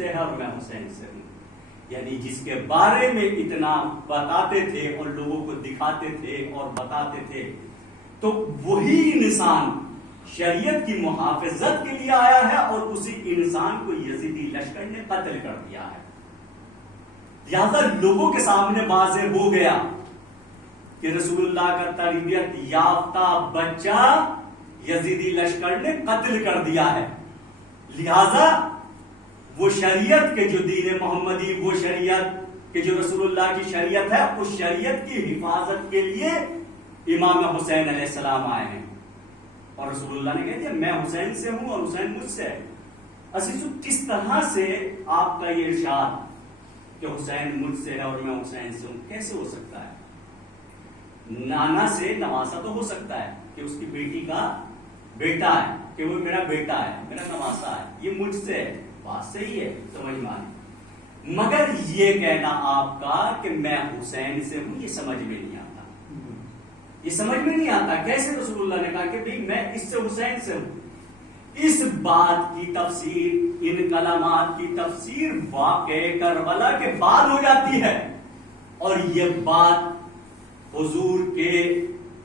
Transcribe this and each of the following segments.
سے ہے اور میں حسین سے ہوں. یعنی جس کے بارے میں اتنا بتاتے تھے اور لوگوں کو دکھاتے تھے اور بتاتے تھے، تو وہی انسان شریعت کی محافظت کے لیے آیا ہے اور اسی انسان کو یزیدی لشکر نے قتل کر دیا ہے. لہذا لوگوں کے سامنے واضح ہو گیا کہ رسول اللہ کا تربیت یافتہ بچہ یزیدی لشکر نے قتل کر دیا ہے. لہذا وہ شریعت کے جو دین محمدی، وہ شریعت کہ جو رسول اللہ کی شریعت ہے، اس شریعت کی حفاظت کے لیے امام حسین علیہ السلام آئے ہیں. اور رسول اللہ نے کہہ دیا میں حسین سے ہوں اور حسین مجھ سے ہے. عزیزو، کس طرح سے آپ کا یہ ارشاد کہ حسین مجھ سے ہے اور میں حسین سے ہوں کیسے ہو سکتا ہے؟ نانا سے نواسا تو ہو سکتا ہے کہ اس کی بیٹی کا بیٹا ہے، کہ وہ میرا بیٹا ہے، میرا نواسا ہے، یہ مجھ سے ہے، بات صحیح ہے، سمجھ میں آئی. مگر یہ کہنا آپ کا کہ میں حسین سے ہوں، یہ سمجھ میں نہیں آتا. یہ سمجھ میں نہیں آتا. کیسے رسول اللہ نے کہا کہ بھئی میں اس سے حسین سے ہوں؟ اس بات کی تفسیر، ان کلمات کی تفسیر واقع کربلا کے بعد ہو جاتی ہے. اور یہ بات حضور کے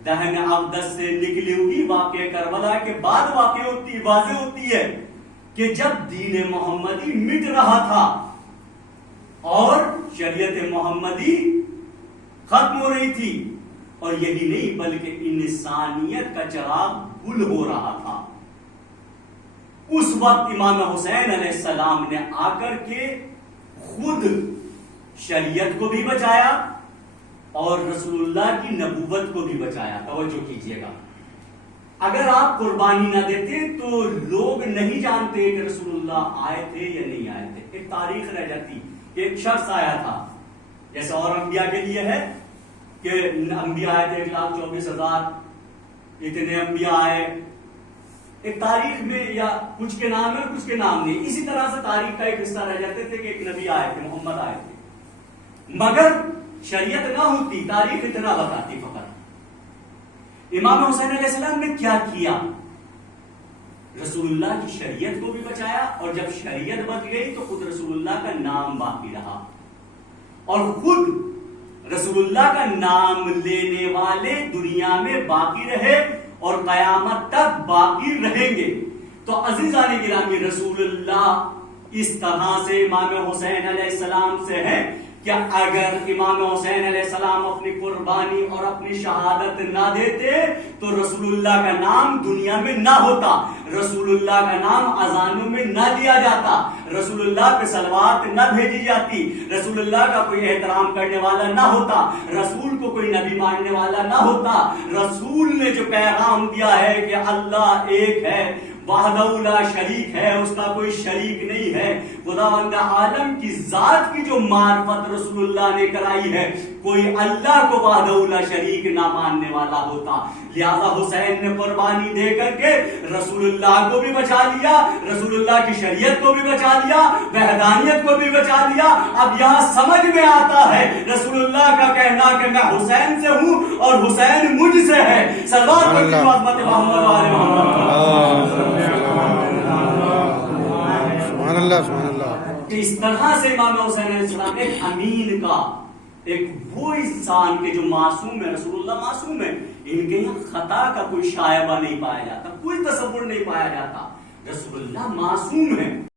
دہن اقدس سے نکلی ہوئی واقع کربلا کے بعد واضح ہوتی ہے کہ جب دین محمدی مٹ رہا تھا اور شریعت محمدی ختم ہو رہی تھی، اور یہی نہیں بلکہ انسانیت کا چراغ گل ہو رہا تھا، اس وقت امام حسین علیہ السلام نے آ کر کے خود شریعت کو بھی بچایا اور رسول اللہ کی نبوت کو بھی بچایا. توجہ کیجئے گا، اگر آپ قربانی نہ دیتے تو لوگ نہیں جانتے کہ رسول اللہ آئے تھے یا نہیں آئے تھے. ایک تاریخ رہ جاتی کہ ایک شخص آیا تھا، جیسے اور انبیاء کے لیے ہے کہ انبیاء آئے تھے 1,24,000، اتنے انبیاء آئے. ایک تاریخ میں یا کچھ کے نام ہے اور کچھ کے نام نہیں. اسی طرح سے تاریخ کا ایک حصہ رہ جاتے تھے کہ ایک نبی آئے تھے، محمد آئے تھے. مگر شریعت نہ ہوتی، تاریخ اتنا بتاتی فقط. امام حسین علیہ السلام نے کیا کیا؟ رسول اللہ کی شریعت کو بھی بچایا، اور جب شریعت بچ گئی تو خود رسول اللہ کا نام باقی رہا، اور خود رسول اللہ کا نام لینے والے دنیا میں باقی رہے اور قیامت تک باقی رہیں گے. تو عزیزان گرامی، رسول اللہ اس طرح سے امام حسین علیہ السلام سے ہے کہ اگر امام حسین علیہ السلام اپنی قربانی اور اپنی شہادت نہ دیتے تو رسول اللہ کا نام دنیا میں نہ ہوتا، رسول اللہ کا نام اذانوں میں نہ لیا جاتا، رسول اللہ پہ صلوات نہ بھیجی جاتی، رسول اللہ کا کوئی احترام کرنے والا نہ ہوتا، رسول کو کوئی نبی ماننے والا نہ ہوتا. رسول نے جو پیغام دیا ہے کہ اللہ ایک ہے، وحدہ لا شریک ہے، اس کا کوئی شریک نہیں ہے، خداوند عالم کی ذات کی جو معرفت رسول اللہ نے کرائی ہے، کوئی اللہ کو وحدہ لا شریک نہ ماننے والا ہوتا. لہذا حسین نے قربانی دے کر کے رسول اللہ کو بھی بچا لیا، رسول اللہ کی شریعت کو بھی بچا لیا، وحدانیت کو بھی بچا لیا. اب یہاں سمجھ میں آتا ہے رسول اللہ کا کہنا کہ میں حسین سے ہوں اور حسین مجھ سے ہے. صلوات محمد محمد وعلی محمد. سبحان اللہ سبحان اللہ. اس طرح سے امام حسین علیہ السلام ایک امین کا، ایک وہ انسان کے جو معصوم ہے، رسول اللہ معصوم ہے، ان کے یہاں خطا کا کوئی شائبہ نہیں پایا جاتا، کوئی تصور نہیں پایا جاتا. رسول اللہ معصوم ہے.